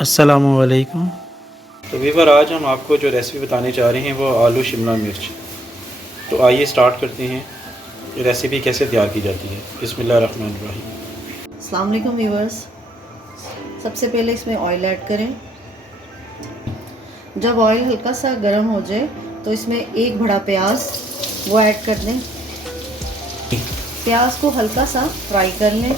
अस्सलामुअलैकुम। तो वीवर आज हम आपको जो रेसिपी बताने जा रहे हैं वो आलू शिमला मिर्च। तो आइए स्टार्ट करते हैं ये रेसिपी कैसे तैयार की जाती है। बिस्मिल्लाहिर्रहमानिर्रहीम। अस्सलाम वालेकुम व्यूअर्स। सबसे पहले इसमें ऑयल ऐड करें। जब ऑयल हल्का सा गर्म हो जाए तो इसमें एक बड़ा प्याज वो ऐड कर दें। प्याज को हल्का सा फ्राई कर लें।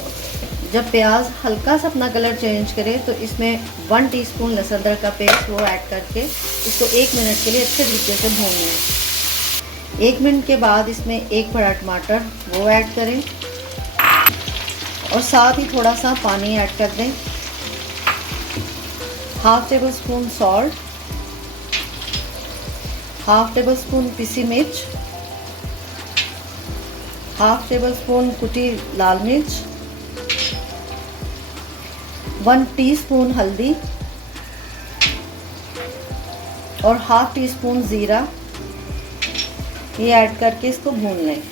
जब प्याज हल्का सा अपना कलर चेंज करे तो इसमें 1 टीस्पून लहसुन अदरक का पेस्ट वो ऐड करके इसको 1 मिनट के लिए अच्छे तरीके से भून लें। 1 मिनट के बाद इसमें एक बड़ा टमाटर वो ऐड करें और साथ ही थोड़ा सा पानी ऐड कर दें। Half table spoon salt, half table spoon पिसी मिर्च, हाफ टेबल स्पून कुटी लाल मिर्च, 1 टीस्पून हल्दी और हाफ टी स्पून ज़ीरा ये ऐड करके इसको भून लें।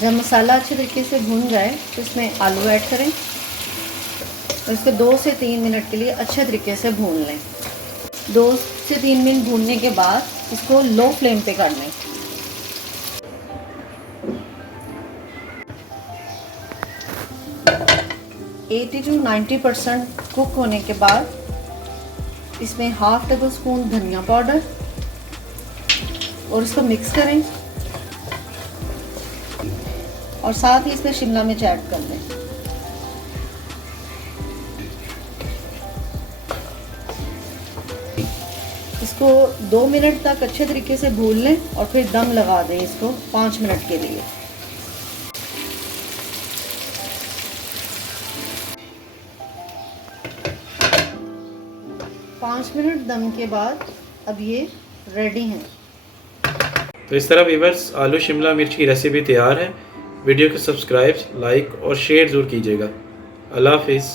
जब मसाला अच्छे तरीके से भून जाए तो इसमें आलू ऐड करें और इसको 2 से 3 मिनट के लिए अच्छे तरीके से भून लें। 2 से 3 मिनट भूनने के बाद इसको लो फ्लेम पे कर लें। एटी टू 90% कुक होने के बाद इसमें हाफ टेबल स्पून धनिया पाउडर और इसको मिक्स करें और साथ ही इसमें शिमला मिर्च ऐड कर दें। इसको 2 मिनट तक अच्छे तरीके से भून लें और फिर दम लगा दें इसको 5 मिनट के लिए। पाँच मिनट दम के बाद अब ये रेडी हैं। तो इस तरह वीवर्स आलू शिमला मिर्च की रेसिपी तैयार है। वीडियो को सब्सक्राइब, लाइक और शेयर ज़रूर कीजिएगा। अल्लाह हाफिज़।